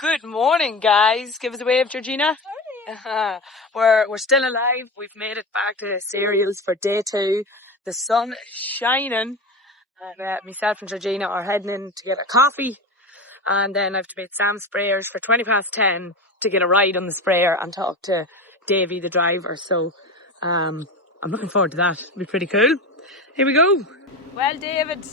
Good morning, guys. Give us a wave, Georgina. We're still alive. We've made it back to cereals for day 2. The sun is shining, and myself and Georgina are heading in to get a coffee, and then I have to be at Sam's Sprayers for 10:20 to get a ride on the sprayer and talk to Davey, the driver. So I'm looking forward to that. It'll be pretty cool. Here we go. Well, David,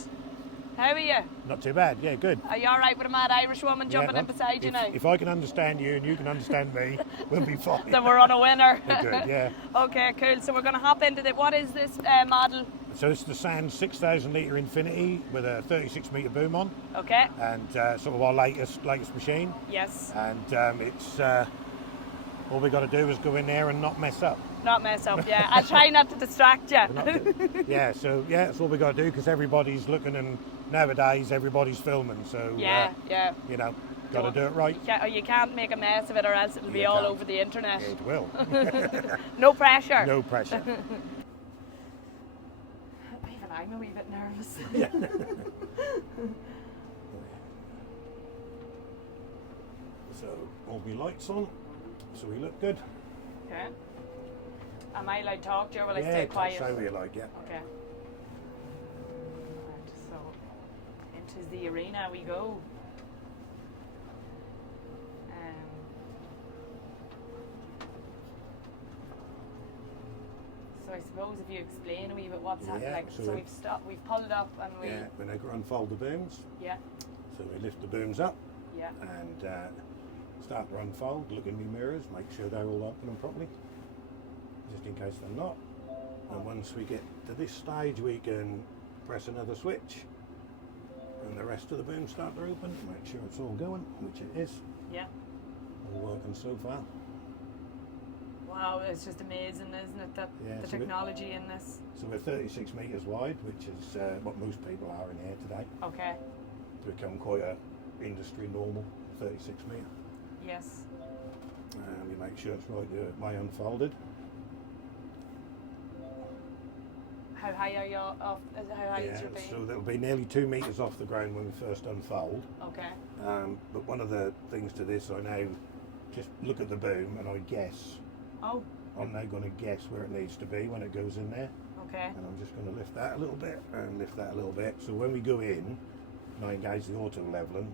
how are you? Not too bad, yeah, good. Are you all right with a mad Irish woman jumping in beside you now? If I can understand you and you can understand me, we'll be fine. Then we're on a winner. We're good, yeah. Okay, cool. So we're going to hop into the... What is this model? So it's the Sand 6,000 litre Infinity with a 36 metre boom on. Okay. And sort of our latest machine. Yes. And it's all we got to do is go in there and not mess up. Not mess up, yeah. I'll try not to distract you. That's all we got to do because everybody's looking and nowadays everybody's filming. So yeah. You know, got to do it right. You can't make a mess of it or else it'll be all over the internet. It will. No pressure. No pressure. Even I'm a wee bit nervous. Yeah. So all the lights on, so we look good. Okay. Am I allowed to talk to you or will I stay quiet? Yeah, so you like, yeah. Okay. Right, so into the arena we go. So I suppose if you explain a wee bit what's happening, so we've stopped, we've pulled up and we... Yeah, we're going to unfold the booms. Yeah. So we lift the booms up. Yeah. And start to unfold, look in the mirrors, make sure they're all open and properly, just in case they're not. And once we get to this stage, we can press another switch and the rest of the booms start to open, make sure it's all going, which it is. Yeah. All working so far. Wow, it's just amazing, isn't it, that the technology in this. So we're 36 metres wide, which is what most people are in here today. Okay. It's become quite a industry normal, 36 metre. Yes. We make sure it's right the way unfolded. How high are you off? How high is your beam? So they'll be nearly 2 metres off the ground when we first unfold. Okay. But one of the things to this, I now just look at the boom and I guess. Oh. I'm now going to guess where it needs to be when it goes in there. Okay. And I'm just going to lift that a little bit and lift that a little bit. So when we go in and I engage the auto leveling,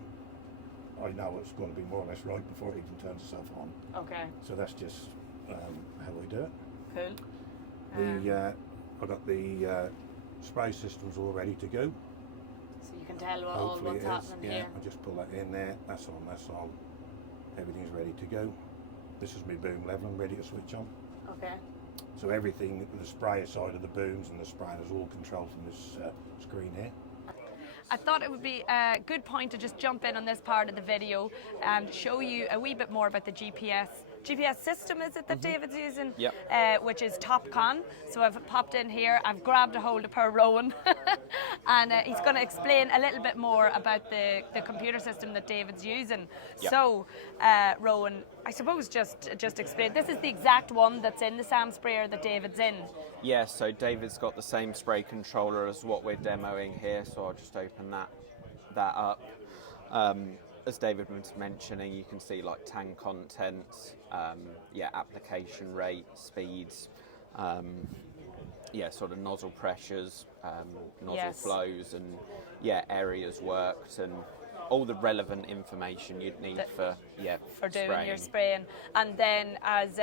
I know it's going to be more or less right before it even turns itself on. Okay. So that's just how we do it. Cool. I've got the spray systems all ready to go. So you can tell what's happening here. I just pull that in there. That's on. Everything's ready to go. This is my boom leveling, ready to switch on. Okay. So everything, the sprayer side of the booms and the spraying is all controlled from this screen here. I thought it would be a good point to just jump in on this part of the video and show you a wee bit more about the GPS system, is it, that David's using? Yep. Which is Topcon. So I've popped in here, I've grabbed a hold of Per Rowan and he's going to explain a little bit more about the computer system that David's using. Yep. So, Rowan, I suppose just explain, this is the exact one that's in the Sam sprayer that David's in. Yeah, so David's got the same spray controller as what we're demoing here, so I'll just open that up. As David was mentioning, you can see like tank contents, application rate, speeds, sort of nozzle pressures, nozzle flows, and areas worked, and all the relevant information you'd need for doing spraying. your spraying. And then as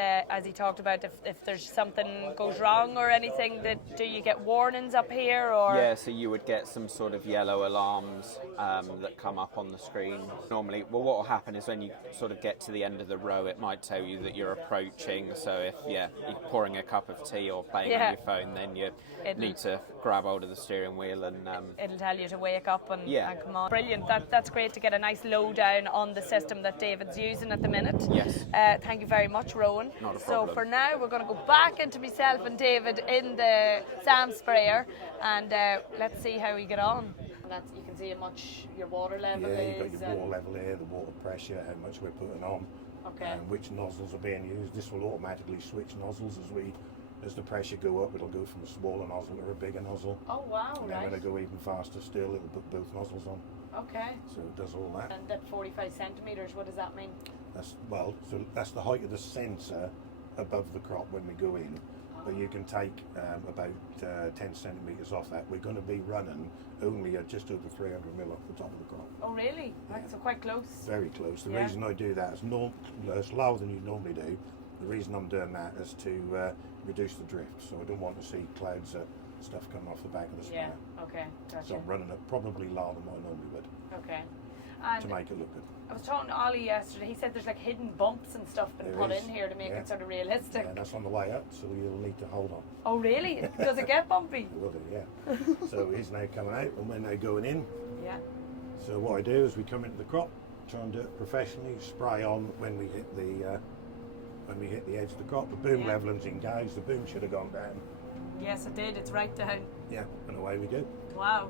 he talked about, if there's something goes wrong or anything, do you get warnings up here, or? Yeah, so you would get some sort of yellow alarms that come up on the screen. Normally, well, what will happen is when you sort of get to the end of the row, it might tell you that you're approaching. So if you're pouring a cup of tea or playing on your phone, then you need to grab hold of the steering wheel and it'll tell you to wake up and come on. Brilliant. That's great to get a nice lowdown on the system that David's using at the minute. Yes. Thank you very much, Rowan. Not a problem. So for now, we're going to go back into myself and David in the Sam sprayer, and let's see how we get on. And you can see how much your water level is. Yeah, you've got your water level here, the water pressure, how much we're putting on, and which nozzles are being used. This will automatically switch nozzles as the pressure go up. It'll go from a smaller nozzle to a bigger nozzle. Oh wow! And then when it go even faster still, it'll put both nozzles on. Okay. So it does all that. And that 45 centimetres, what does that mean? So that's the height of the sensor above the crop when we go in. But you can take about 10 centimetres off that. We're going to be running only at just over 300 mil off the top of the crop. Oh really? Right, so quite close. Very close. The reason I do that is it's lower than you normally do. The reason I'm doing that is to reduce the drift. So I don't want to see clouds of stuff coming off the back of the sprayer. Yeah, okay, gotcha. So I'm running it probably lower than what I normally would. Okay. And to make it look good. I was talking to Ollie yesterday, he said there's like hidden bumps and stuff been put in here to make it sort of realistic. Yeah, that's on the way up, so you'll need to hold on. Oh really? Does it get bumpy? It will do, yeah. So he's now coming out and we're now going in. Yeah. So what I do is we come into the crop, try and do it professionally, spray on when we hit the edge of the crop. The boom leveling's engaged, the boom should have gone down. Yes it did, it's right down. Yeah, and away we go. Wow.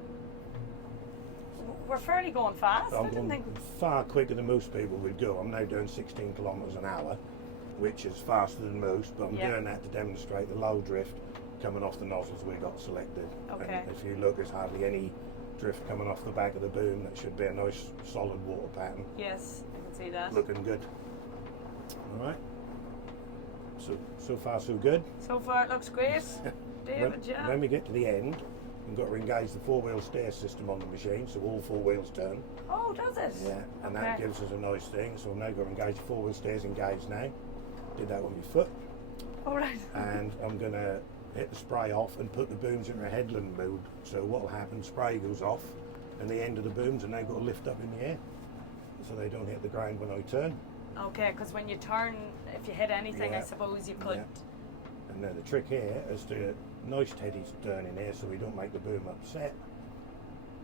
We're fairly going fast. I'm going far quicker than most people would go. I'm now doing 16 kilometres an hour, which is faster than most, but I'm doing that to demonstrate the low drift coming off the nozzles we got selected. Okay. And if you look, there's hardly any drift coming off the back of the boom. That should be a nice solid water pattern. Yes, I can see that. Looking good. All right. So far so good. So far it looks great. David, when we get to the end, we've got to engage the four-wheel steer system on the machine, so all four wheels turn. Oh, does it? Yeah, and that gives us a nice thing. So I'm now going to engage the four-wheel steers engaged now. Did that with my foot. All right. And I'm going to hit the spray off and put the booms in a headland mode. So what will happen, spray goes off, and the end of the booms are now got to lift up in the air, so they don't hit the ground when I turn. Okay, because when you turn, if you hit anything, I suppose you could. Yeah. And then the trick here is to nice steady turn in here so we don't make the boom upset,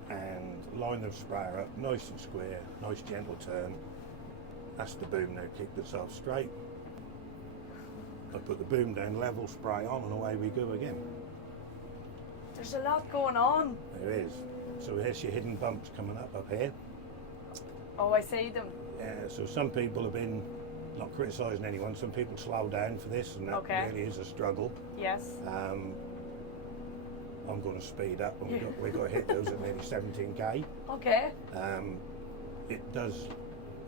and line the sprayer up nice and square, nice gentle turn. That's the boom now kicked itself straight. I put the boom down level, spray on, and away we go again. There's a lot going on. There is. So here's your hidden bumps coming up here. Oh, I see them. Yeah, so some people have been, not criticising anyone, some people slow down for this, and that really is a struggle. Yes. I'm going to speed up, and we got to hit those at nearly 17k. Okay. It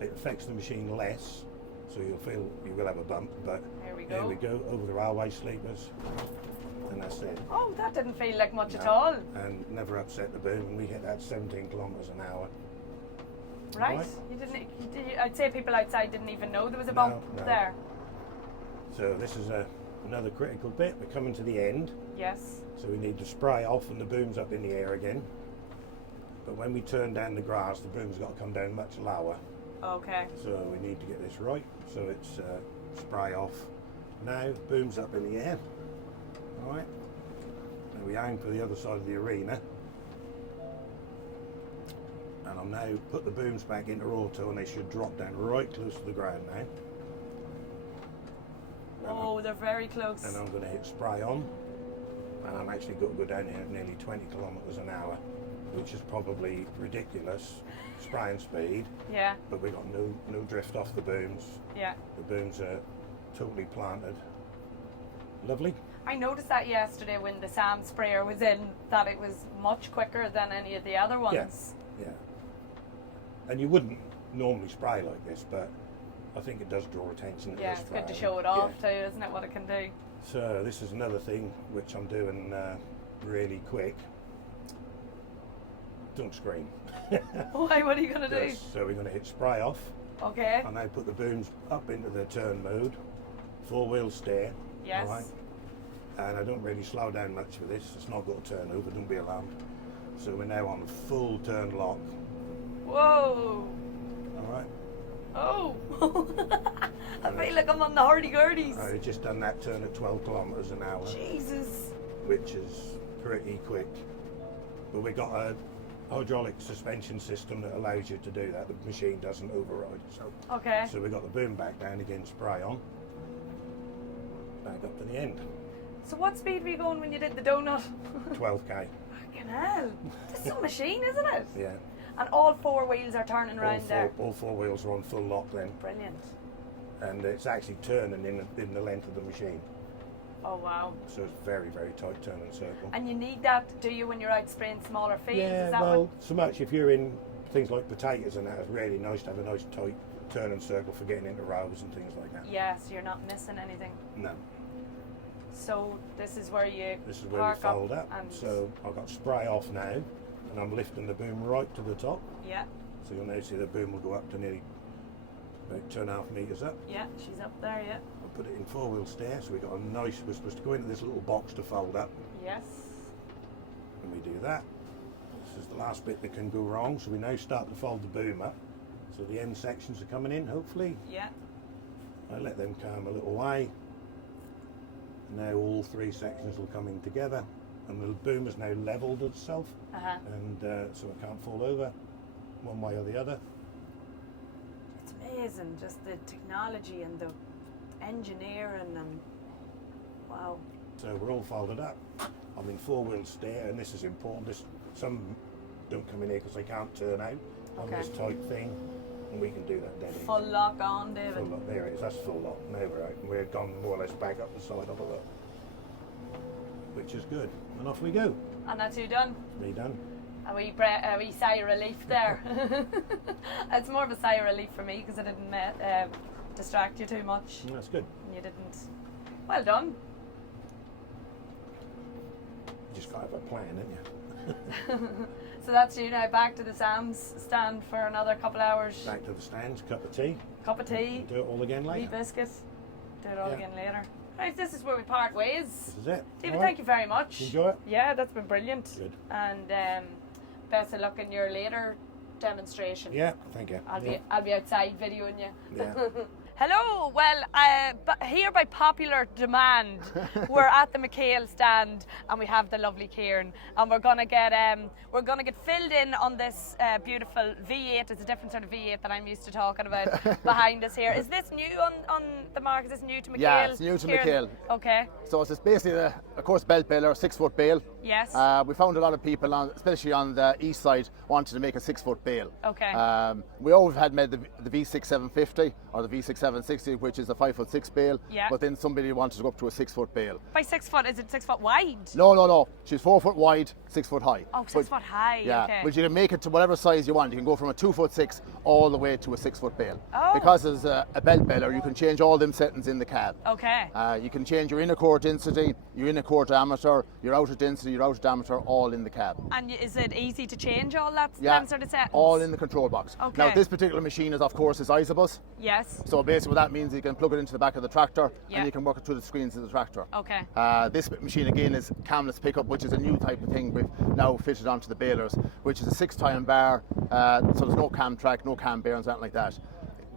affects the machine less, so you will have a bump, but there we go, over the railway sleepers, and that's it. Oh, that didn't feel like much at all. And never upset the boom, and we hit that 17 kilometres an hour. Right. I'd say people outside didn't even know there was a bump there. So this is another critical bit. We're coming to the end. Yes. So we need to spray off and the boom's up in the air again. But when we turn down the grass, the boom's got to come down much lower. Okay. So we need to get this right. So it's spray off now, boom's up in the air. All right. And we aim for the other side of the arena. And I'll now put the booms back into auto, and they should drop down right close to the ground now. Oh, they're very close. And I'm going to hit spray on, and I'm actually going to go down here at nearly 20 kilometres an hour, which is probably ridiculous spraying speed. Yeah. But we got no drift off the booms. Yeah. The booms are totally planted. Lovely. I noticed that yesterday when the SAM sprayer was in, that it was much quicker than any of the other ones. Yeah. And you wouldn't normally spray like this, but I think it does draw attention to this. Yeah, it's good to show it off too, isn't it, what it can do? So this is another thing which I'm doing really quick. Don't scream. Why? What are you going to do? So we're going to hit spray off. Okay. And now put the booms up into the turn mode. Four-wheel steer. Yes. All right? And I don't really slow down much for this. It's not got to turn over, don't be alarmed. So we're now on full turn lock. Whoa! Alright. Oh! I feel like I'm on the hurdy-gurdies. I've just done that turn at 12 kilometres an hour. Jesus! Which is pretty quick. But we got a hydraulic suspension system that allows you to do that. The machine doesn't override. So we got the boom back down again, spray on. Back up to the end. So what speed were you going when you did the donut? 12k. Fucking hell! This is a machine, isn't it? Yeah. And all four wheels are turning around there. All four wheels are on full lock then. Brilliant. And it's actually turning in the length of the machine. Oh wow. So it's very, very tight turning circle. And you need that, do you, when you're out spraying smaller fields? Yeah, is that well, so much if you're in things like potatoes and that, it's really nice to have a nice tight turning circle for getting into rows and things like that. Yeah, so you're not missing anything. No. So this is where you we fold up. So I've got spray off now, and I'm lifting the boom right to the top. Yeah. So you'll now see the boom will go up to nearly about 2.5 metres up. Yeah, she's up there, yeah. I'll put it in 4-wheel steer, so we've got a nice, we're supposed to go into this little box to fold up. Yes. And we do that. This is the last bit that can go wrong, so we now start to fold the boom up. So the end sections are coming in, hopefully. Yeah. I let them come a little way. Now all 3 sections will come in together, and the boom is now levelled itself, and so it can't fall over one way or the other. It's amazing, just the technology and the engineering, and wow. So we're all folded up. I'm in 4-wheel steer, and this is important. Some don't come in here because they can't turn out on this tight thing, and we can do that dead easy. Full lock on, David. Full lock, there it is, that's full lock. Now we're out, and we're gone more or less back up the side of it, which is good. And off we go. And that's you done? Me done. A wee sigh of relief there. It's more of a sigh of relief for me because I didn't distract you too much. That's good. You didn't. Well done. You just got to have a plan, haven't you? So that's you now, back to the Sam's stand for another couple hours. Back to the stands, cup of tea. Cup of tea. Do it all again later. Wee biscuit. Do it all again later. Right, this is where we part ways. This is it. David, thank you very much. Enjoy it? Yeah, that's been brilliant. Good. And best of luck in your later demonstration. Yeah, thank you. I'll be outside videoing you. Yeah. Hello. Well, here by popular demand, we're at the McHale stand, and we have the lovely Kieran, and we're gonna get filled in on this beautiful V8. It's a different sort of V8 that I'm used to talking about behind us here. Is this new on the market? Is this new to McHale? Yeah, it's new to Kieran? McHale. Okay. So it's basically, of course, belt baler, 6-foot bale. Yes. We found a lot of people, especially on the east side, wanted to make a 6-foot bale. Okay. We always had made the V6 750 or the V6 760, which is a 5'6" bale. Yeah. But then somebody wanted to go up to a 6-foot bale. By 6 foot, is it 6 foot wide? No. She's 4 foot wide, 6 foot high. Oh, 6 foot high. Yeah, Okay. but you can make it to whatever size you want. You can go from a 2'6" all the way to a 6-foot bale. Oh. Because as a belt baler, you can change all them settings in the cab. Okay. You can change your inner core density, your inner core diameter, your outer density, your outer diameter, all in the cab. And is it easy to change all that Yeah, them sort of settings? all in the control box. Okay. Now this particular machine is, of course, Isobus. Yes. So basically what that means, you can plug it into the back of the tractor, Yeah. and you can work it through the screens of the tractor. Okay. This machine again is camless pickup, which is a new type of thing we've now fitted onto the balers, which is a 6-tie bar, so there's no cam track, no cam bearings, anything like that.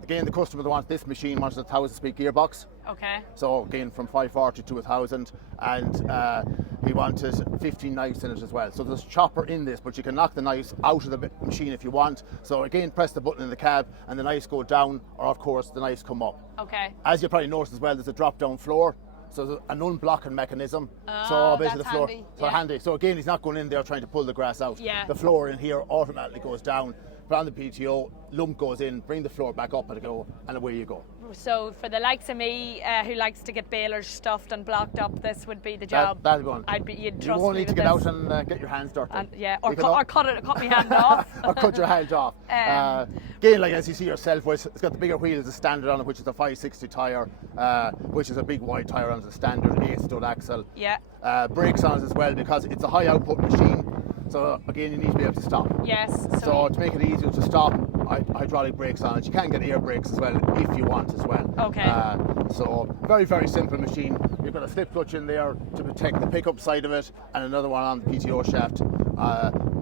Again, the customer that wants this machine wants a 1,000-speed gearbox. Okay. So again, from 540 to 1,000, and he wanted 15 knives in it as well. So there's a chopper in this, but you can knock the knives out of the machine if you want. So again, press the button in the cab, and the knives go down, or of course the knives come up. Okay. As you probably noticed as well, there's a drop-down floor. So there's an unblocking mechanism. So basically that's the floor, handy. so Yeah. handy. So again, he's not going in there trying to pull the grass out. Yeah. The floor in here automatically goes down. Put on the PTO, lump goes in, bring the floor back up and go, and away you go. So for the likes of me, who likes to get balers stuffed and blocked up, this would be the job. That'll go on. You'd You trust won't me need to with get this. out and get your hands dirty. And, yeah, You can cut my hand off. or cut your hand off. Again, like as you see yourself, it's got the bigger wheel as a standard on it, which is a 560 tyre, which is a big wide tyre on the standard 8-stud axle. Yeah. Brakes on it as well because it's a high output machine. So again, you need to be able to stop. Yes. So to make it easier to stop, hydraulic brakes on it. You can get air brakes as well if you want as well. Okay. So very, very simple machine. You've got a slip clutch in there to protect the pickup side of it, and another one on the PTO shaft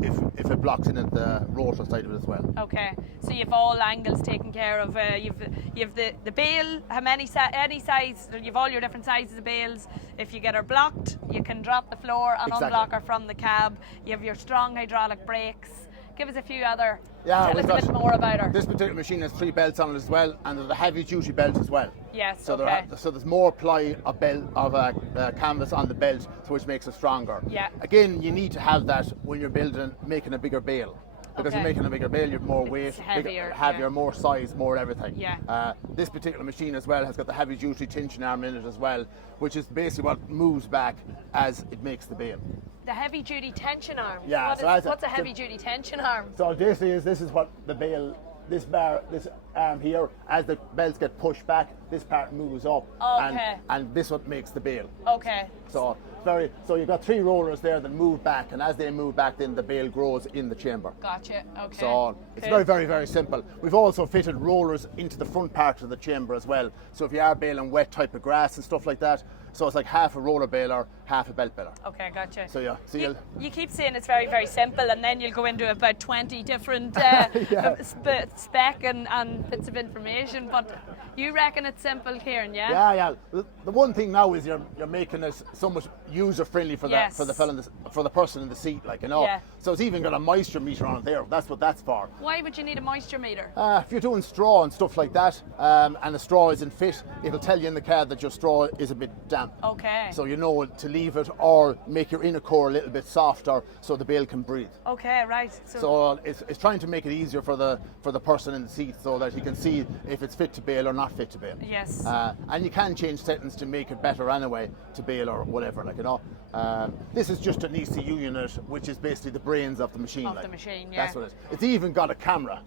if it blocks in at the rotor side of it as well. Okay. So you've all angles taken care of. You've the bale. How many any size? You've all your different sizes of bales. If you get her blocked, you can drop the floor and Exactly. unblock her from the cab. You have your strong hydraulic brakes. Give us a few other. Yeah, tell us a bit more about her. This particular machine has 3 belts on it as well, and there's a heavy duty belt as well. Yes. So, okay. so there's more ply of canvas on the belt, so which makes it stronger. Yeah. Again, you need to have that when you're making a bigger bale. Because Okay. you're making a bigger bale, you're more weight, It's heavier, heavier, yeah. more size, more everything. Yeah. This particular machine as well has got the heavy duty tension arm in it as well, which is basically what moves back as it makes the bale. The heavy duty tension arm. Yeah, What's a heavy duty tension arm? So this is what the bale, this arm here, as the belts get pushed back, this part moves up. Okay. And this what makes the bale. Okay. So you've got 3 rollers there that move back, and as they move back, then the bale grows in the chamber. Gotcha. Okay. So it's very, very, very simple. We've also fitted rollers into the front part of the chamber as well. So if you are baling wet type of grass and stuff like that, so it's like half a roller baler, half a belt baler. Okay, gotcha. So yeah, you keep saying it's very, very simple, and then you'll go into about 20 different spec and bits of information. But you reckon it's simple, Kieran? Yeah. Yeah. The one thing now is you're making it so much user friendly for the person in the seat, like, you know. Yeah. So it's even got a moisture meter on it there. That's what that's for. Why would you need a moisture meter? If you're doing straw and stuff like that, and the straw isn't fit, it'll tell you in the car that your straw is a bit damp. Okay. So you know to leave it or make your inner core a little bit softer so the bale can breathe. Okay, right. So it's trying to make it easier for the person in the seat so that he can see if it's fit to bale or not fit to bale. Yes. And you can change settings to make it better anyway to bale or whatever, like, you know. This is just an ECU unit, which is basically the brains of the machine. Of the machine, yeah. That's what it is. It's even got a camera.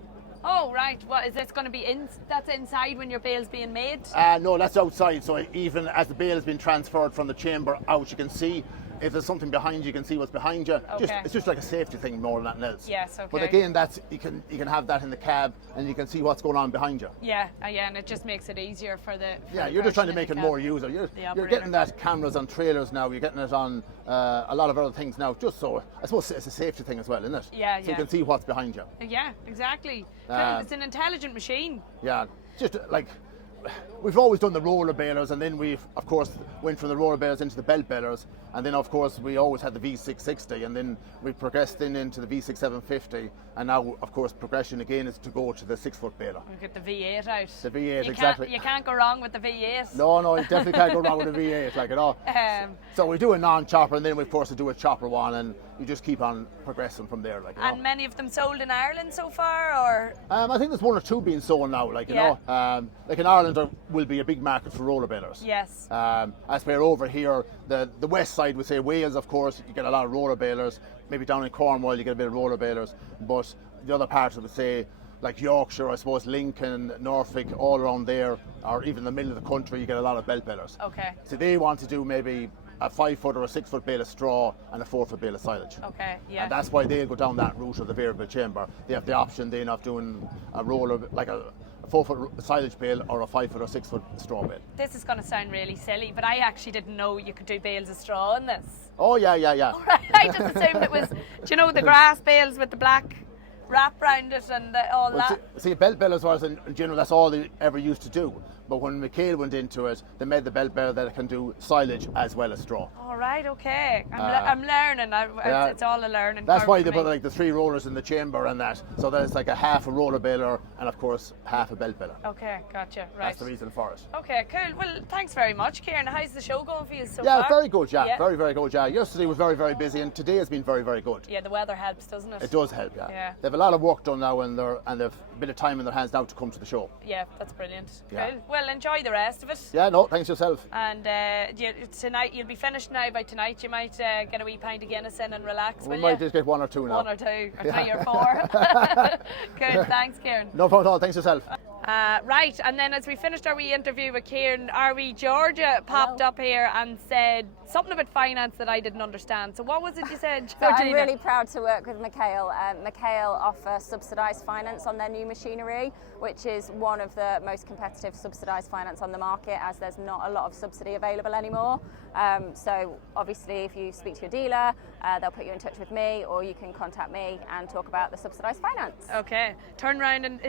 Oh, right. What is this going to be that's inside when your bale's being made? No, that's outside. So even as the bale has been transferred from the chamber out, you can see if there's something behind you, you can see what's behind you. Okay. It's just like a safety thing more than anything else. Yes, okay. But again, that's you can have that in the cab, and you can see what's going on behind you. Yeah, and it just makes it easier for the. You're just trying to make it more user. You're getting that cameras on trailers now. You're getting it on a lot of other things now. Just so I suppose it's a safety thing as well, isn't it? Yeah. So you can see what's behind you. Yeah, exactly. It's an intelligent machine. Yeah, just like. We've always done the roller balers, and then we've of course went from the roller balers into the belt balers, and then of course we always had the V660, and then we progressed into the V6750, and now of course progression again is to go to the 6-foot baler. We get the V8 out. The V8, exactly. You can't go wrong with the V8. No, you definitely can't go wrong with the V8, like, at all. So we do a non-chopper, and then we of course do a chopper one, and you just keep on progressing from there, like. And many of them sold in Ireland so far, or? I think there's 1 or 2 being sold now, like, you know. Like in Ireland there will be a big market for roller balers. Yes. As we're over here, the west side, we say Wales, of course, you get a lot of roller balers. Maybe down in Cornwall you get a bit of roller balers, but the other parts of it, say like Yorkshire, I suppose Lincoln, Norfolk, all around there, or even the middle of the country, you get a lot of belt balers. Okay. So they want to do maybe a 5-foot or a 6-foot bale of straw and a 4-foot bale of silage. Okay, yeah. And that's why they'll go down that route of the variable chamber. They have the option then of doing a roller, like a 4-foot silage bale or a 5-foot or 6-foot straw bale. This is going to sound really silly, but I actually didn't know you could do bales of straw in this. Oh, yeah. All right, I just assumed it was, do you know, the grass bales with the black wrap round it and all that? See, belt balers was in general, that's all they ever used to do. But when McHale went into it, they made the belt baler that can do silage as well as straw. All right, okay. I'm learning. It's all a learning. That's why they put like the 3 rollers in the chamber and that. So there's like a half a roller baler and of course half a belt baler. Okay, gotcha. Right. That's the reason for it. Okay, cool. Well, thanks very much, Kieran. How's the show going for you so far? Yeah, very good, yeah. Very, very good, yeah. Yesterday was very, very busy, and today has been very, very good. Yeah, the weather helps, doesn't it? It does help, yeah. They have a lot of work done now, and they've a bit of time in their hands now to come to the show. Yeah, that's brilliant. Yeah. Cool. Well, enjoy the rest of it. Yeah, no, thanks yourself. And tonight, you'll be finished now by tonight. You might get a wee pint of Guinness in and relax, We might just get 1 or 2 now. 1 or 2, or 3 or 4. Good, thanks, Kieran. No problem at all, thanks yourself. Right, and then as we finished our wee interview with Kieran, our wee Georgia popped up here and said something about finance that I didn't understand. So what was it you said, Georgina? I'm really proud to work with MacHale. MacHale offer subsidised finance on their new machinery, which is one of the most competitive subsidised finance on the market, as there's not a lot of subsidy available anymore. So obviously if you speak to your dealer, they'll put you in touch with me, or you can contact me and talk about the subsidised finance. Okay, turn around and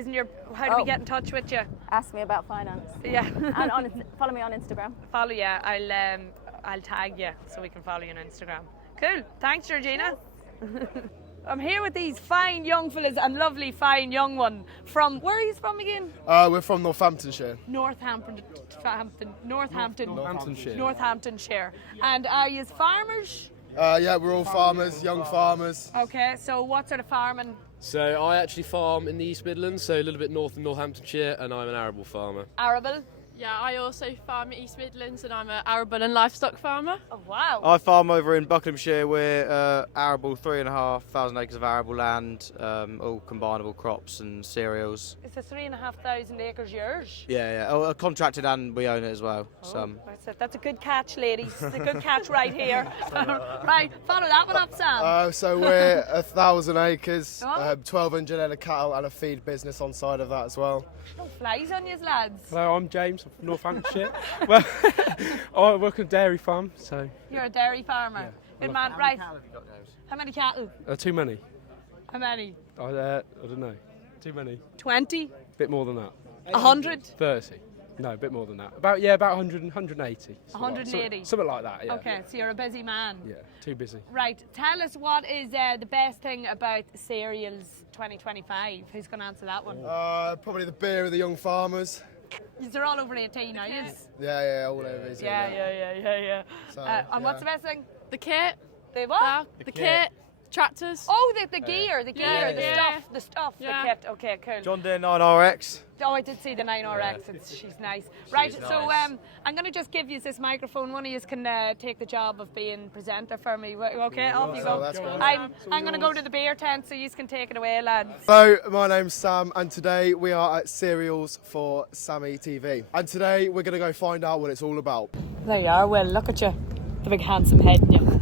how do we get in touch with you? Ask me about finance. Yeah. And follow me on Instagram. Follow you. I'll tag you so we can follow you on Instagram. Cool. Thanks, Georgina. I'm here with these fine young fellas and lovely fine young one from, where are you from again? We're from Northamptonshire. Northamptonshire. And are you farmers? Yeah, we're all farmers, young farmers. Okay, so what sort of farming? So I actually farm in the East Midlands, so a little bit north of Northamptonshire, and I'm an arable farmer. Arable? Yeah, I also farm in East Midlands and I'm an arable and livestock farmer. Oh, wow. I farm over in Buckinghamshire. We're arable, 3,500 acres of arable land, all combinable crops and cereals. Is the 3,500 acres yours? Yeah. Oh, contracted and we own it as well. That's a good catch, ladies. It's a good catch right here. Right, follow that one up, Sam. So we're 1,000 acres, Oh. 1,200 head of cattle and a feed business on side of that as well. No flies on you, lads. Hello, I'm James from Northamptonshire. Well, I work on a dairy farm, so You're a dairy farmer. Good man, right. How many cattle? too many. How many? I don't know. Too many. 20? Bit more than that. 100? 30. No, a bit more than that. About 100, 180. 180? Something like that, yeah. Okay, so you're a busy man. Yeah, too busy. Right, tell us what is the best thing about Cereals 2025? Who's going to answer that one? Probably the beer of the young farmers. They're all over 18, are you? Yeah, all over easy. Yeah. So, And what's the best thing? The kit, The what? the kit, tractors. Oh, the gear, Yeah. the stuff, Yeah. the kit. Okay, cool. John Deere 9RX. Oh, I did see the 9RX. She's nice. Right, so I'm going to just give you this microphone. One of you can take the job of being presenter for me. Okay, off you go. that's good. I'm going to go to the beer tent, so you can take it away, lads. So, my name's Sam, and today we are at Cereals for Sammy TV. And today we're going to go find out what it's all about. There you are, Will. Look at you. The big handsome head in you.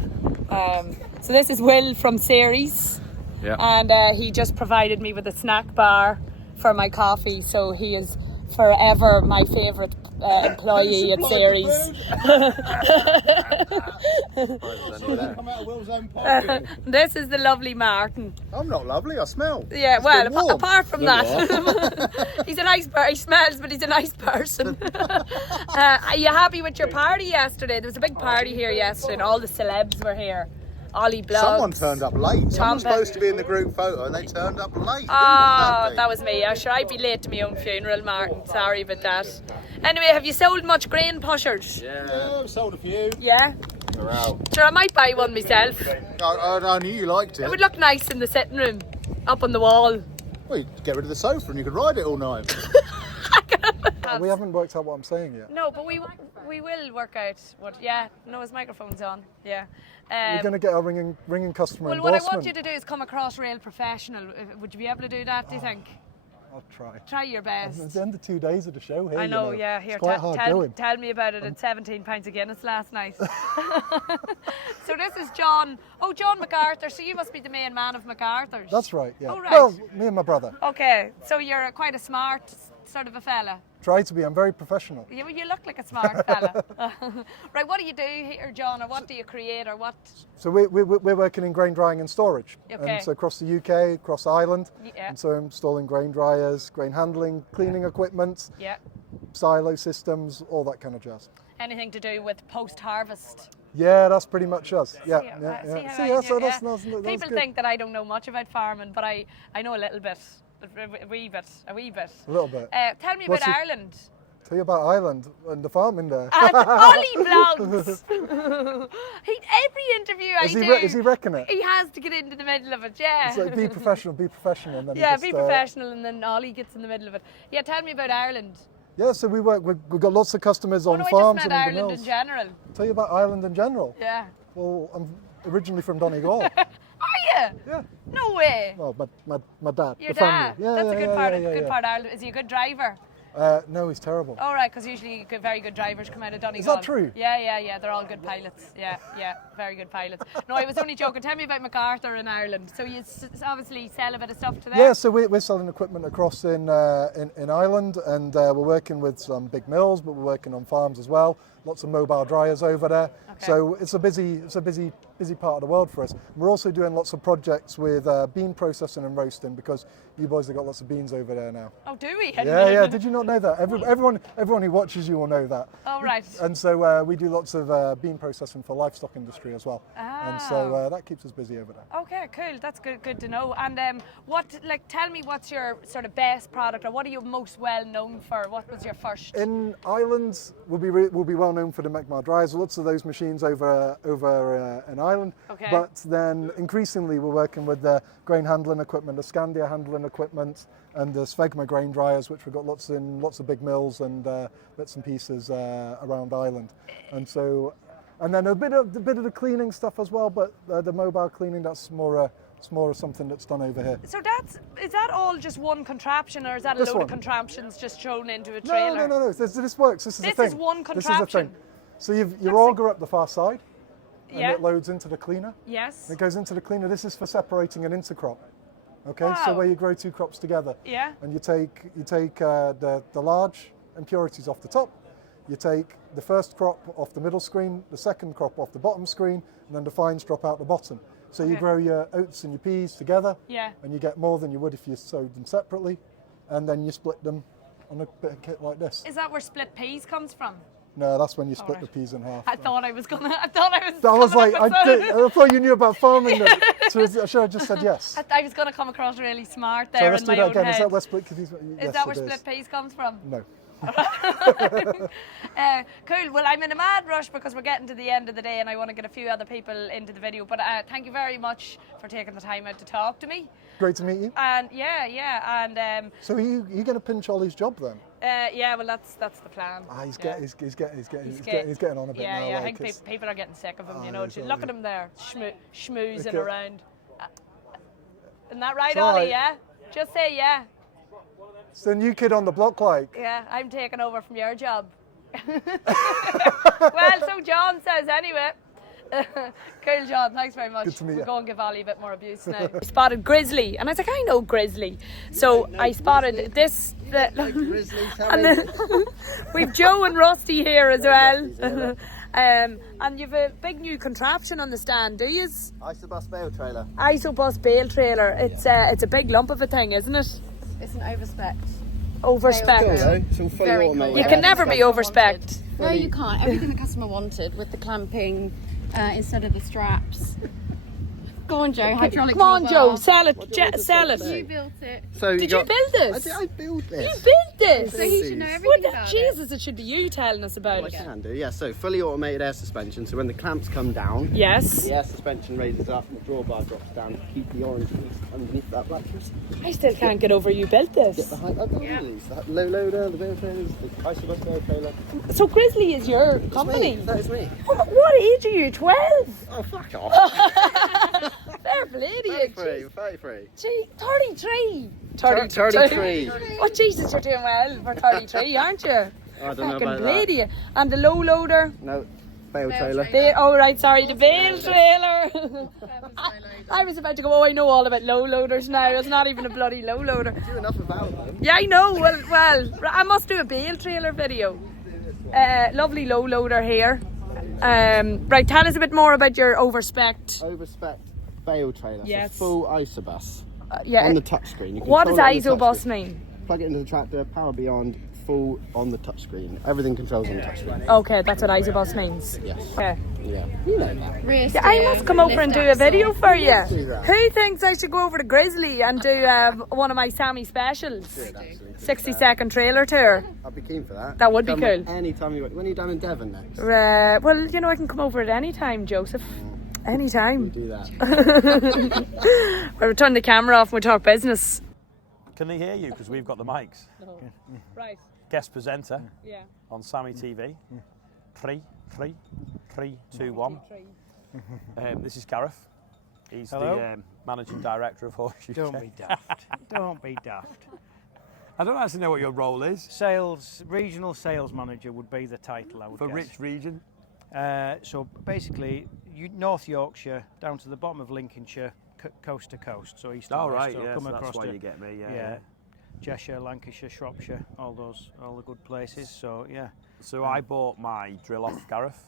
So this is Will from Ceres. Yeah. And he just provided me with a snack bar for my coffee. So he is forever my favourite employee at Ceres. Come out of Will's own pocket. This is the lovely Martin. I'm not lovely, I smell. Yeah, It's well, been warm. apart from that, he's a nice person. He smells, but he's a nice person. Are you happy with your party yesterday? There was a big party here yesterday, and all the celebs were here. Ollie Blogs. Someone turned up late. Tom Someone's supposed to be in the group photo and they turned up late. Oh, that was me. Sure, I'd be late to my own funeral, Martin. Sorry about that. Anyway, have you sold much grain pushers? Yeah, I've sold a few. Yeah? They're out. Sure, I might buy one myself. I knew you liked It it. would look nice in the sitting room, up on the wall. Well, you could get rid of the sofa and you could ride it all night. We haven't worked out what I'm saying yet. No, but we will work out what. Yeah, no, his microphone's on. Yeah. We're going to get a ringing customer Well, what I endorsement. want you to do is come across real professional. Would you be able to do that, do you think? I'll try. Try your best. It's the end of 2 days of the show here. I know, you know. yeah. Here, It's quite hard going. tell me about it at 17 pints of Guinness last night. So this is John. Oh, John MacArthur. So you must be the main man of MacArthur's. That's right, yeah. Oh, right. Well, me and my brother. Okay, so you're quite a smart sort of a fella. Try to be. I'm very professional. You look like a smart fella. Right, what do you do here, John, or what do you create, or what? So we're working in grain drying and storage. Okay. And so across the UK, across Ireland. Yeah. And so installing grain dryers, grain handling, cleaning equipment, Yeah. silo systems, all that kind of jazz. Anything to do with post-harvest? Yeah, that's pretty much us. Yeah, See how I that's do, that's People good. think that I don't know much about farming, but I know a little bit. A wee bit. A little bit. Tell me What's about your- Ireland. Tell you about Ireland and the farming there. And Ollie Blogs. Every interview I do, Is he wrecking it? he has to get into the middle of it. Yeah. It's like be professional, and then Yeah, just, be professional, and then Ollie gets in the middle of it. Yeah, tell me about Ireland. Yeah, so we've got lots of customers on No, I farms just and meant in the Ireland mills. in general. Tell you about Ireland in general. Yeah. Well, I'm originally from Donegal. Are you? Yeah. No way. Well, my dad, Your the family. dad. Yeah, That's a good part. yeah. Part of Ireland. Is he a good driver? No, he's terrible. All right, because usually very good drivers come out of Donegal. Is that true? Yeah. They're all good pilots. Yeah, very good pilots. No, I was only joking. Tell me about MacArthur in Ireland. So you obviously sell a bit of stuff to them. Yeah, so we're selling equipment across in Ireland, and we're working with some big mills, but we're working on farms as well. Lots of mobile dryers over there. Okay. So it's a busy part of the world for us. We're also doing lots of projects with bean processing and roasting, because you boys have got lots of beans over there now. Oh, do we? Yeah. Did you not know that? Everyone who watches you will know that. Oh, right. And so we do lots of bean processing for livestock industry as well. And so that keeps us busy over there. Okay, cool. That's good to know. And tell me what's your sort of best product, or what are you most well known for? What was your first? In Ireland, we'll be well known for the Magmar dryers. Lots of those machines over in Ireland. Okay. But then increasingly we're working with the grain handling equipment, the Scandia handling and equipment, and the Svegma grain dryers, which we've got lots of big mills and bits and pieces around Ireland. And so, and then a bit of the cleaning stuff as well, but the mobile cleaning, that's more something that's done over here. So is that all just one contraption, or is that a load of contraptions just thrown into a No, trailer? no. This works. This is the thing. This is one This is the contraption. thing. So your auger up the far side, and Yeah. it loads into the cleaner. Yes. It goes into the cleaner. This is for separating an intercrop. Okay, Wow. so where you grow two crops together. Yeah. And you take the large impurities off the top. You take the first crop off the middle screen, the second crop off the bottom screen, and then the fines drop out the bottom. So you Okay. grow your oats and your peas together. Yeah. And you get more than you would if you sowed them separately, and then you split them on a bit of kit like this. Is that where split peas comes from? No, that's when you split Alright. the peas in half. I thought I was. I was like, I thought you knew about farming. Then. So I should have just said yes. I was going to come across really smart So there let's in do my that own again. head. Is that where split peas? Is Yes, that where it split peas comes from? No. Cool. Well, I'm in a mad rush because we're getting to the end of the day and I want to get a few other people into the video. But thank you very much for taking the time out to talk to me. Great to meet you. And and So are you going to pinch Ollie's job then? yeah. Well, that's the plan. He's Yeah. getting on a bit Yeah, now. yeah. I like think people are getting sick of him. Oh, You know, it's look alright. at him there, schmoozing Okay. around. Isn't that right, It's alright. Ollie? Yeah. Just say yeah. It's the new kid on the block, like. Yeah, I'm taking over from your job. Well, so John says anyway. Cool, John. Thanks very much. Good to meet We'll you. go and give Ollie a bit more abuse now. I spotted Grizzly, and I was like, I know Grizzly. So I spotted this. And then we've Joe and Rusty here as well. And you've a big new contraption on the stand, do you? Isobus bale trailer. Isobus bale trailer. It's a big lump of a thing, isn't it? It's an overspec. Overspec. It's all fully Very automated. You can never be overspec. No, you can't. Everything the customer wanted with the clamping instead of the straps. Go on, Joe. Hydraulic Come on, toolbar. Joe. Sell it. Sell it. You built it. So Did you build this? I built this. You built this? So he should know everything What the, about Jesus, it should be you telling us about I it. can do, yeah. So fully automated air suspension. So when the clamps come down, Yes. the air suspension raises up and the drawbar drops down to keep the orange piece underneath that black piece. I still can't get over you built Get this. the height up these. The low loader, the bale trailers, the Isobus bale trailer. So Grizzly is your company? That is me. What age are you? 12? Oh, fuck off. Fair play to you. 33. Gee, 33. 33. Oh, Jesus, you're doing well for 33, aren't you? I don't know Fucking about play that. to you. And the low loader? No, bale trailer. Oh, right, sorry, the bale trailer. I was about to go, oh, I know all about low loaders now. It's not even a bloody low loader. Do enough about them. Yeah, I know. Well, I must do a bale trailer video. Lovely low loader here. Right, tell us a bit more about your overspec. Overspec bale trailer. Yes. So full Isobus. Yeah. On the touchscreen. What does Isobus mean? Plug it into the tractor, power beyond, full on the touchscreen. Everything controls on the touchscreen. Okay, that's what Isobus means. Yes. Okay. Yeah. You know that. Yeah, I must come over and do a video for you. Who thinks I should go over to Grizzly and do one of my Sammy specials? 60-second trailer tour. I'd be keen for that. That would be Come cool. Anytime you want. When are you down in Devon next? Well, you know, I can come over at any time, Joseph. Anytime. Do that. We'll turn the camera off and we'll talk business. Can they hear you? Because we've got the mics. No. Right. Guest presenter Yeah. on Sammy TV. 3, 2, 1. This is Gareth. He's Hello. the managing director of Horsch UK. Don't be daft. Don't be daft. I don't actually know what your role is. Regional sales manager would be the title, I would For guess. which region? So basically, North Yorkshire down to the bottom of Lincolnshire, coast to coast. So east and Oh, west. right, so yeah, come so that's across why to, you get me, yeah, yeah. yeah. Cheshire, Lancashire, Shropshire, all the good places. So yeah. So I bought my drill off Gareth,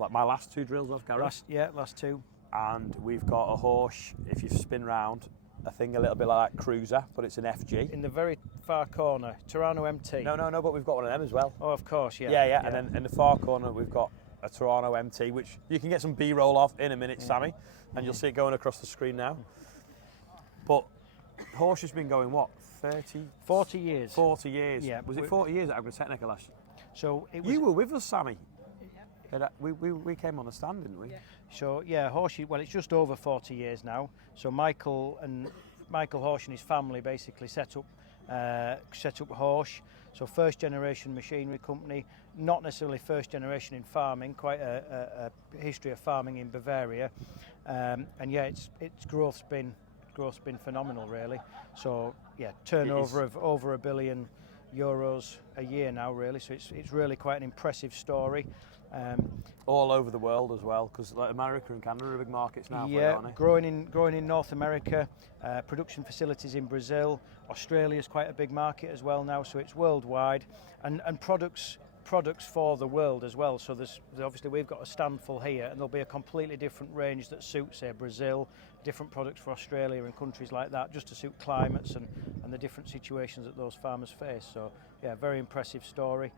like my last 2 drills off Gareth. Last 2. And we've got a Horsch, if you spin round, a thing a little bit like that cruiser, but it's an FG. In the very far corner, Toronto MT. No, but we've got one of them as well. Oh, of course, yeah. Yeah. And then in the far corner we've got a Toronto MT, which you can get some B-roll of in a minute, Sammy, and you'll see it going across the screen now. But Horsch has been going, what, 40 years. 40 years. Yeah. Was it 40 years at Agritechnica last year? So it was, You were with us, Sammy. We came on the stand, didn't we? So yeah, Horsch, well, it's just over 40 years now. So Michael and Michael Horsch and his family basically set up Horsch. So first generation machinery company, not necessarily first generation in farming, quite a history of farming in Bavaria, and yeah, its growth's been phenomenal really. So yeah, turnover of over €1 billion a year now really. So it's really quite an impressive story. All over the world as well, because like America and Canada are big markets now. Yeah, aren't they? growing in North America, production facilities in Brazil. Australia's quite a big market as well now, so it's worldwide, and products for the world as well. So there's obviously we've got a standful here, and there'll be a completely different range that suits, say, Brazil, different products for Australia and countries like that, just to suit climates and the different situations that those farmers face. So yeah, very impressive story.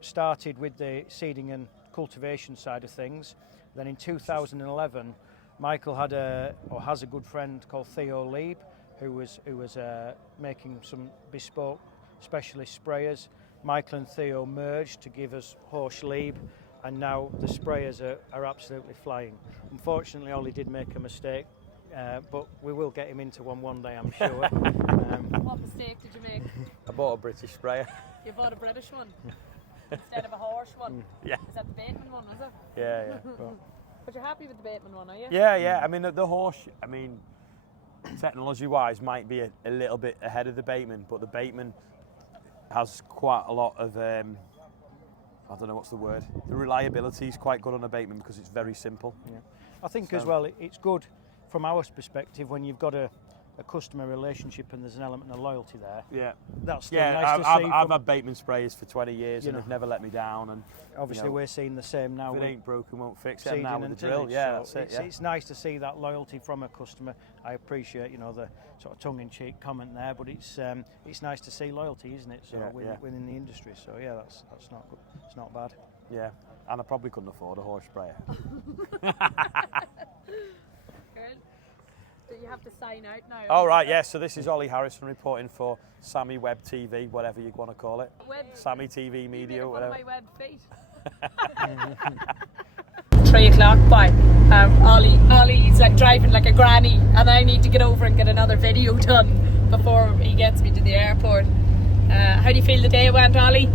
Started with the seeding and cultivation side of things. Then in 2011, Michael has a good friend called Theo Lieb, who was making some bespoke specialist sprayers. Michael and Theo merged to give us Horsch Lieb, and now the sprayers are absolutely flying. Unfortunately, Ollie did make a mistake, but we will get him into one day, I'm sure. What mistake did you make? I bought a British sprayer. You bought a British one instead of a Horsch one? Yeah. Is that the Bateman one, is it? Yeah. But you're happy with the Bateman one, are you? Yeah. I mean, the Horsch, I mean, technology-wise, might be a little bit ahead of the Bateman, but the Bateman has quite a lot of, I don't know what's the word. The reliability is quite good on a Bateman because it's very simple. Yeah. I think as well, it's good from our perspective when you've got a customer relationship and there's an element of loyalty there. Yeah, that's still nice to see. I've had Bateman sprayers for 20 years and they've never let me down. And obviously, we're seeing the same now. If it ain't broken, won't fix it. Now with the drill, that's it. It's nice to see that loyalty from a customer. I appreciate, the sort of tongue-in-cheek comment there, but it's nice to see loyalty, isn't it? So within the industry. So yeah, that's not good. It's not bad. Yeah, and I probably couldn't afford a Horsch sprayer. You have to sign out now. All right, yes. So this is Ollie Harrison reporting for Sammy Web TV, whatever you want to call it. Sammy TV Media, whatever. My web feet. 3 o'clock by. Ollie's like driving like a granny, and I need to get over and get another video done before he gets me to the airport. How do you feel the day went, Ollie?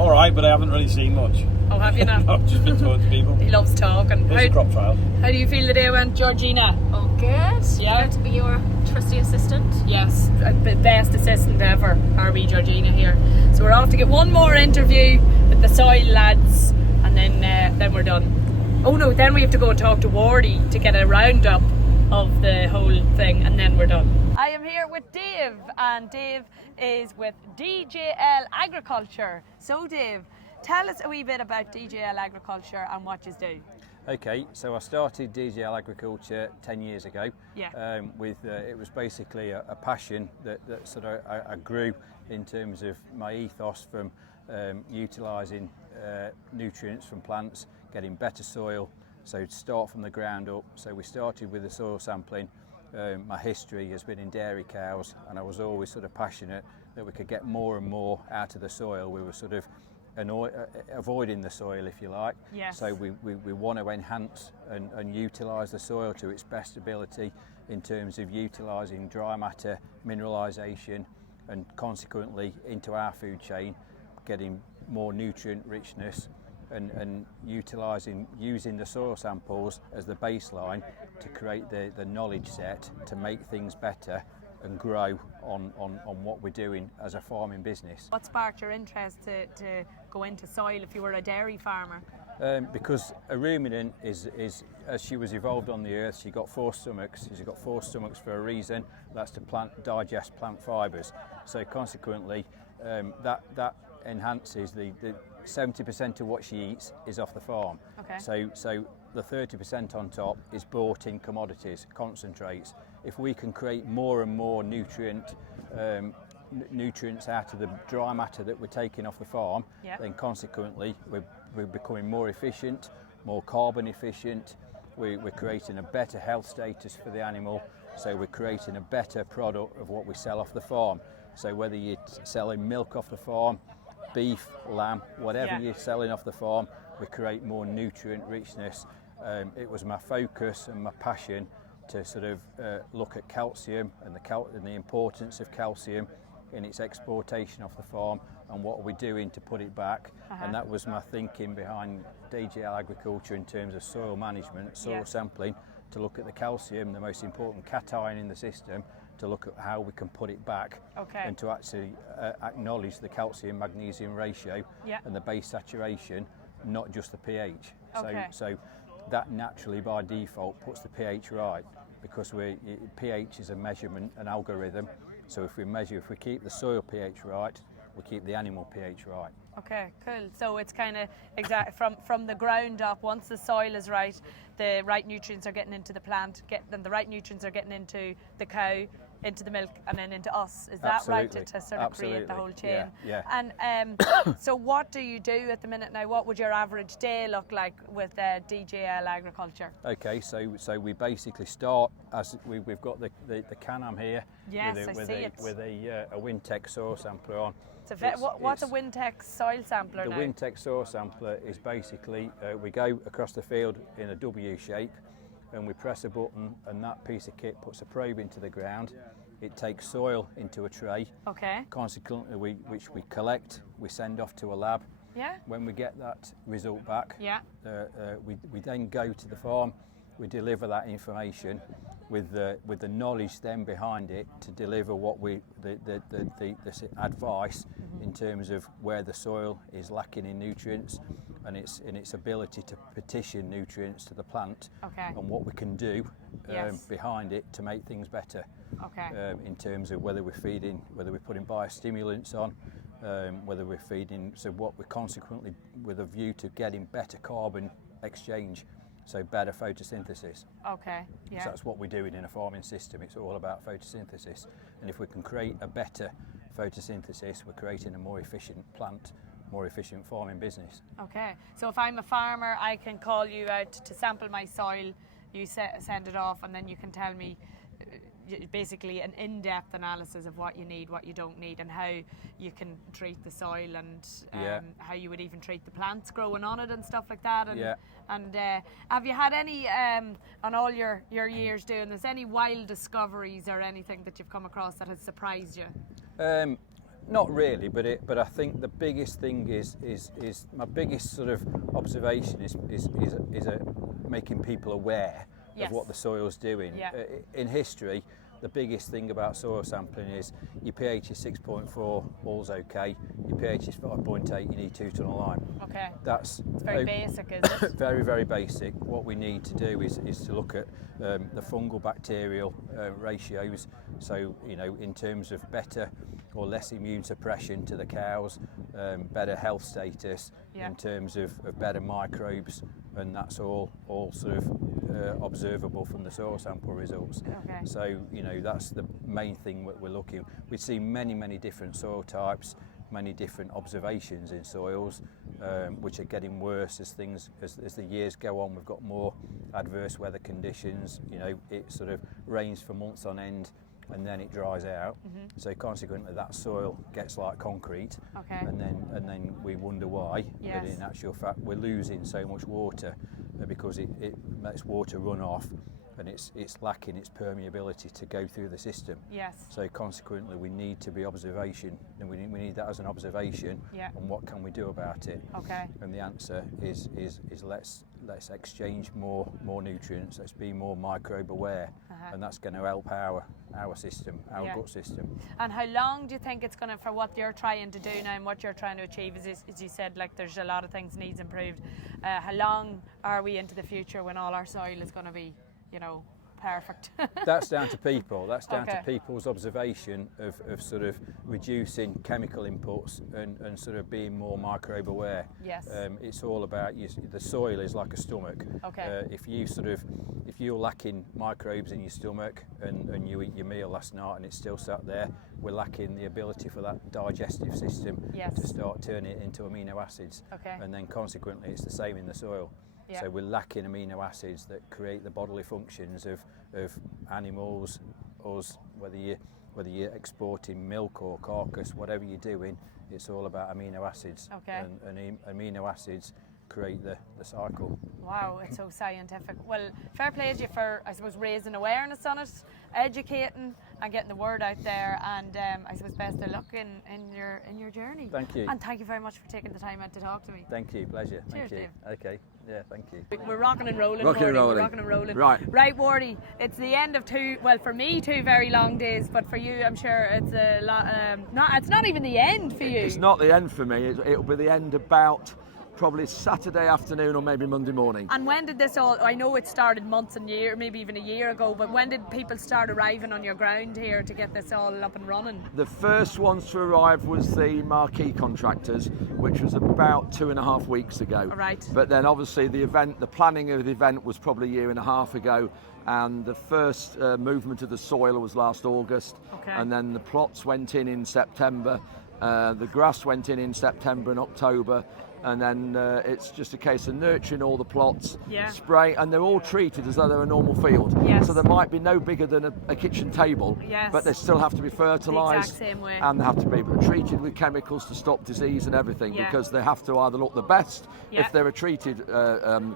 All right, but I haven't really seen much. Oh, have you not? I've just been talking to people. He loves talking. There's a crop trial. How do you feel the day went, Georgina? Oh, good. Yeah. Good to be your trusty assistant. Yes, the best assistant ever, are we, Georgina, here. So we're off to get one more interview with the soil lads, and then we're done. Oh no, then we have to go and talk to Wardy to get a roundup of the whole thing, and then we're done. I am here with Dave, and Dave is with DJL Agriculture. So Dave, tell us a wee bit about DJL Agriculture and what you do. Okay, so I started DJL Agriculture 10 years ago. Yeah. It was basically a passion that sort of I grew in terms of my ethos from utilising nutrients from plants, getting better soil, so start from the ground up. So we started with the soil sampling. My history has been in dairy cows, and I was always sort of passionate that we could get more and more out of the soil. We were sort of avoiding the soil, if you like. Yes. So we want to enhance and utilise the soil to its best ability in terms of utilising dry matter, mineralisation, and consequently into our food chain, getting more nutrient richness and using the soil samples as the baseline to create the knowledge set to make things better and grow on what we're doing as a farming business. What sparked your interest to go into soil if you were a dairy farmer? Because a ruminant is as she was evolved on the earth, she got 4 stomachs. She's got 4 stomachs for a reason. That's to digest plant fibres. So consequently, that enhances the 70% of what she eats is off the farm. Okay. So the 30% on top is bought in commodities, concentrates. If we can create more and more nutrients out of the dry matter that we're taking off the farm, then consequently we're becoming more efficient, more carbon efficient. We're creating a better health status for the animal, so we're creating a better product of what we sell off the farm. So whether you're selling milk off the farm, beef, lamb, whatever you're selling off the farm, we create more nutrient richness. It was my focus and my passion to sort of look at calcium and the importance of calcium in its exportation off the farm, and what are we doing to put it back. And that was my thinking behind DGL Agriculture in terms of soil management, soil sampling, to look at the calcium, the most important cation in the system, to look at how we can put it back, and to actually acknowledge the calcium magnesium ratio and the base saturation, not just the pH. So that naturally by default puts the pH right, because pH is a measurement, an algorithm. So if we keep the soil pH right, we keep the animal pH right. Okay, cool. So it's kind of from the ground up. Once the soil is right, the right nutrients are getting into the plant, then the right nutrients are getting into the cow, into the milk, and then into us. Is that right, to sort of create the whole chain? Yeah. And so what do you do at the minute now? What would your average day look like with DGL Agriculture? Okay, so we basically start as we've got the Can-Am here. Yes, with a Wintec soil sampler on. What's a Wintec soil sampler now? The Wintec soil sampler is basically, we go across the field in a W shape, and we press a button, and that piece of kit puts a probe into the ground. It takes soil into a tray. Okay. Consequently, which we collect, we send off to a lab. Yeah. When we get that result back, we then go to the farm. We deliver that information with the knowledge then behind it to deliver the advice in terms of where the soil is lacking in nutrients, and its ability to petition nutrients to the plant, and what we can do behind it to make things better. In terms of whether we're putting biostimulants on, whether we're feeding, so what we're consequently with a view to getting better carbon exchange, so better photosynthesis. Okay, yeah. So that's what we're doing in a farming system. It's all about photosynthesis, and if we can create a better photosynthesis, we're creating a more efficient plant, more efficient farming business. Okay, so if I'm a farmer, I can call you out to sample my soil, you send it off, and then you can tell me basically an in-depth analysis of what you need, what you don't need, and how you can treat the soil, and how you would even treat the plants growing on it and stuff like that. And have you had any, on all your years doing this, any wild discoveries or anything that you've come across that has surprised you? Not really, but I think the biggest thing is my biggest sort of observation is making people aware of what the soil's doing. In history, the biggest thing about soil sampling is your pH is 6.4, all's okay. Your pH is 5.8, you need 2 ton of lime. Okay. It's very basic, isn't it? Very, very basic. What we need to do is to look at the fungal bacterial ratios. So, in terms of better or less immune suppression to the cows, better health status, in terms of better microbes, and that's all sort of observable from the soil sample results. Okay. So, that's the main thing we're looking. We see many different soil types, many different observations in soils, which are getting worse as the years go on. We've got more adverse weather conditions. It sort of rains for months on end, and then it dries out. So consequently, that soil gets like concrete, and then we wonder why. But in actual fact, we're losing so much water because it lets water run off, and it's lacking its permeability to go through the system. Yes. So consequently, we need to be observation, and we need that as an observation. And what can we do about it? Okay. And the answer is let's exchange more nutrients. Let's be more microbe aware, and that's going to help our system, our gut system. And how long do you think it's going to, for what you're trying to do now and what you're trying to achieve, as you said, like there's a lot of things needs improved. How long are we into the future when all our soil is going to be, perfect? That's down to people. That's down to people's observation of sort of reducing chemical inputs and sort of being more microbe aware. Yes. It's all about the soil is like a stomach. Okay. If you're lacking microbes in your stomach and you eat your meal last night and it's still sat there, we're lacking the ability for that digestive system to start turning it into amino acids. Okay. And then consequently, it's the same in the soil. So we're lacking amino acids that create the bodily functions of animals, us, whether you're exporting milk or carcass, whatever you're doing, it's all about amino acids. Okay. And amino acids create the cycle. Wow, it's so scientific. Well, fair play to you for, I suppose, raising awareness on it, educating and getting the word out there, and I suppose best of luck in your journey. Thank you. And thank you very much for taking the time out to talk to me. Thank you, pleasure. Cheers, Thank you. Dave. Okay, yeah, thank you. We're rocking and rolling, Rocking and Wardy. rolling. We're rocking and rolling. Right. Right, Wardy, it's the end of two very long days, but for you, I'm sure it's a lot, it's not even the end for you. It's not the end for me. It'll be the end about probably Saturday afternoon or maybe Monday morning. And when did this all, I know it started months and years, maybe even a year ago, but when did people start arriving on your ground here to get this all up and running? The first ones to arrive was the marquee contractors, which was about 2.5 weeks ago. Right. But then obviously the planning of the event was probably a year and a half ago, and the first movement of the soil was last August. Okay. And then the plots went in September, the grass went in September and October. And then it's just a case of nurturing all the plots, spray, and they're all treated as though they're a normal field. Yes. So they might be no bigger than a kitchen table, Yes. but they still have to be fertilised, The exact same way. and they have to be treated with chemicals to stop disease and everything, because they have to either look the best if they're a treated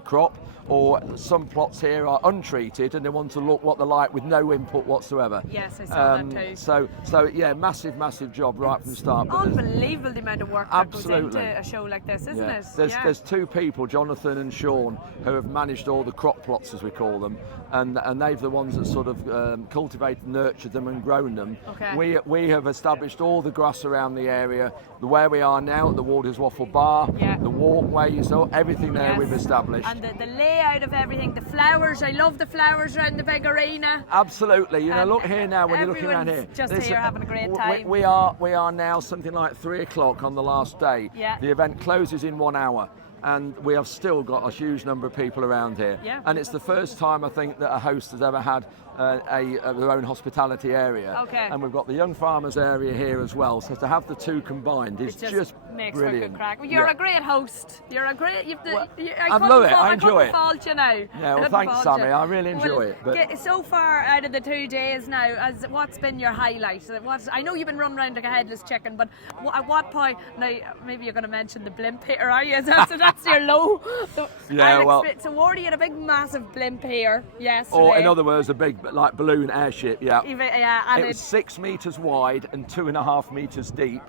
crop, or some plots here are untreated and they want to look what they're like with no input whatsoever. Yes, I saw that too. So yeah, massive job right from the start. But Unbelievable the amount of work that goes into a show like this, isn't it? There's two people, Jonathan and Sean, who have managed all the crop plots, as we call them, and they're the ones that sort of cultivated, nurtured them and grown them. Okay. We have established all the grass around the area, where we are now at the Wardy's Waffle Bar, the walkways, everything there we've established. And the layout of everything, the flowers, I love the flowers around the big arena. Absolutely, you know, look here now when you're looking around here. Just here having a great time. We are now something like 3 o'clock on the last day. Yeah. The event closes in 1 hour. And we have still got a huge number of people around here. Yeah. And it's the first time, I think, that a host has ever had their own hospitality area. Okay. And we've got the young farmers area here as well. So to have the two combined is just makes brilliant. for good crack. Well, you're a great host. You're a great. I love it. I enjoy it. I couldn't fault you now. Yeah, well, thanks, Sammy. I really enjoy it. But so far out of the 2 days now, what's been your highlight? I know you've been running around like a headless chicken, but at what point? Now, maybe you're going to mention the blimp here, are you? So that's your low. So Wardy had a big, massive blimp here yesterday. Or in other words, a big balloon airship. Yeah. And it was 6 metres wide and 2.5 metres deep.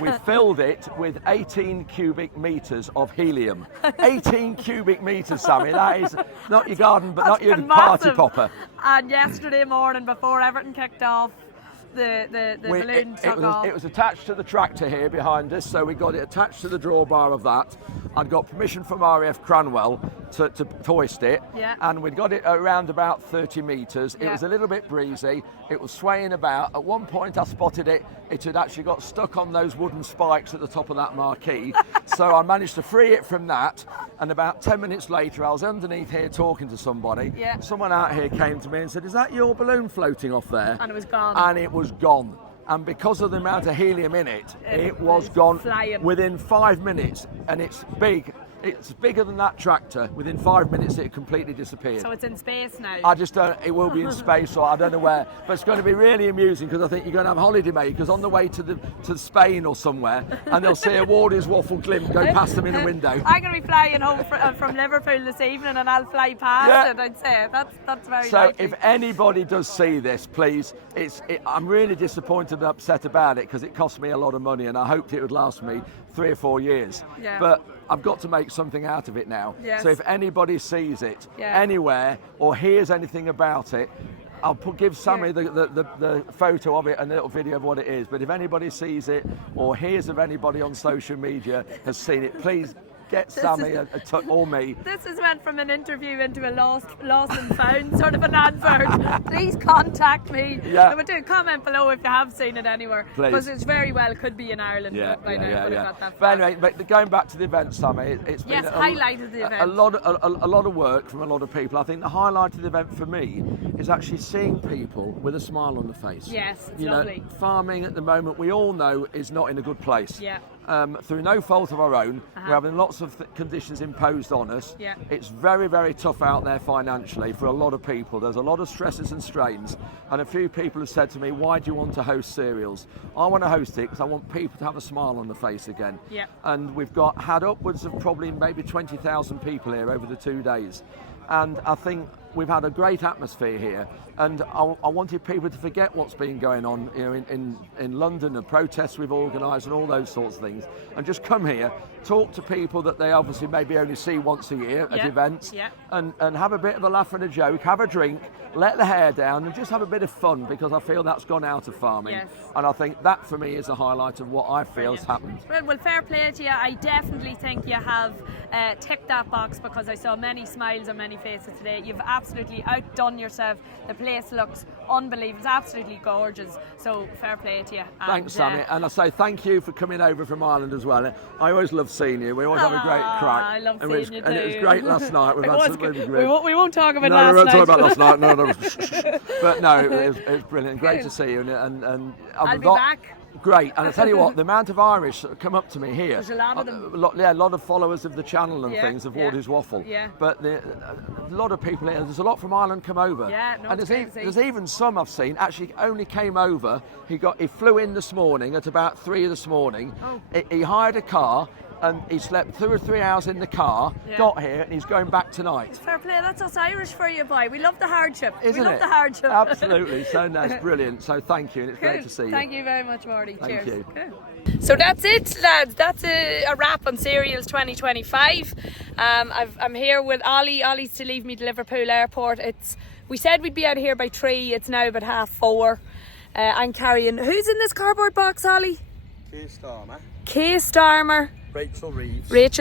We filled it with 18 cubic metres of helium. 18 cubic metres, Sammy. That is not your garden, but not your party popper. And yesterday morning, before everything kicked off, the balloon took off. It was attached to the tractor here behind us, so we got it attached to the drawbar of that. I'd got permission from RAF Cranwell to hoist it, and we'd got it around about 30 metres. It was a little bit breezy. It was swaying about. At one point I spotted it. It had actually got stuck on those wooden spikes at the top of that marquee. So I managed to free it from that, and about 10 minutes later I was underneath here talking to somebody. Someone out here came to me and said, "Is that your balloon floating off there?" And it was gone. And it was gone. And because of the amount of helium in it, it was gone within 5 minutes. And it's big. It's bigger than that tractor. Within 5 minutes, it completely disappeared. So it's in space now. I just don't. It will be in space, or I don't know where. But it's going to be really amusing because I think you're going to have holiday makers on the way to Spain or somewhere, and they'll see a Wardy's Waffle Glimp go past them in a window. I'm going to be flying home from Liverpool this evening, and I'll fly past it. I'd say that's very. So likely. if anybody does see this, please, I'm really disappointed and upset about it because it cost me a lot of money, and I hoped it would last me 3 or 4 years. Yeah. But I've got to make something out of it now. Yes. So if anybody sees it anywhere or hears anything about it, I'll give Sammy the photo of it and a little video of what it is. But if anybody sees it or hears of anybody on social media has seen it, please get Sammy or me. This has went from an interview into a lost and found sort of an advert. Please contact me. Yeah. But do comment below if you have seen it anywhere. Please. Because it very well could be in Ireland by now. Got that But anyway, but going back to the event, Sammy, it's been highlighted the event. a lot of work from a lot of people. I think the highlight of the event for me is actually seeing people with a smile on the face. Yes, it's lovely. Know, farming at the moment, we all know, is not in a good place. Yeah. through no fault of our own. We're having lots of conditions imposed on us. Yeah. It's very, very tough out there financially for a lot of people. There's a lot of stresses and strains, and a few people have said to me, why do you want to host cereals? I want to host it because I want people to have a smile on their face again. Yeah. And we've had upwards of probably maybe 20,000 people here over the 2 days. And I think we've had a great atmosphere here, and I wanted people to forget what's been going on, you know, in London, the protests we've organised and all those sorts of things, and just come here, talk to people that they obviously maybe only see once a year at events, and have a bit of a laugh and a joke, have a drink, let the hair down, and just have a bit of fun, because I feel that's gone out of farming. Yes. And I think that for me is a highlight of what I feel has happened. Well, fair play to you. I definitely think you have ticked that box, because I saw many smiles on many faces today. You've absolutely outdone yourself. The place looks unbelievable. It's absolutely gorgeous. So fair play to you. Thanks, Sammy. And I say thank you for coming over from Ireland as well. I always love seeing you. We always have a great crack. I love seeing you too. And it was great last night. We've had some really great. We won't talk about no, last night. No, we won't talk about last night. No. But no, it was brilliant. Great to see you. And I'll be back. Great, and I tell you what, the amount of Irish that come up to me here. There's a lot of them. A lot of followers of the channel and things of Wardy's Waffle. Yeah. But a lot of people here. There's a lot from Ireland come over. Yeah, no, and there's even some I've seen actually only came over. He flew in this morning at about 3 this morning. Oh. He hired a car. And he slept 2 or 3 hours in the car, got here, and he's going back tonight. Fair play, that's us Irish for you, boy. We love the hardship. Isn't we love it? the hardship. Absolutely. So that's brilliant. So thank you, and it's great to see you. Thank you very much, Wardy. Thank Cheers. you. Cool. So that's it, lads. That's a wrap on Cereals 2025. I'm here with Ollie. Ollie's to leave me to Liverpool Airport. We said we'd be out of here by 3. It's now about 4:30. I'm carrying... Who's in this cardboard box, Ollie? Kay Starmer. Rachel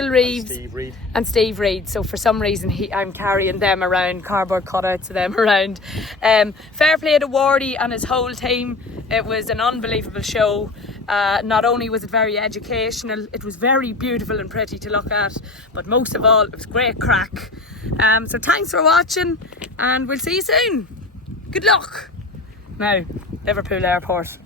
Reeves and Steve Reed. So for some reason I'm carrying them around, cardboard cutouts of them around. Fair play to Wardy and his whole team. It was an unbelievable show. Not only was it very educational, it was very beautiful and pretty to look at, but most of all it was great crack. So thanks for watching, and we'll see you soon. Good luck. Now, Liverpool Airport.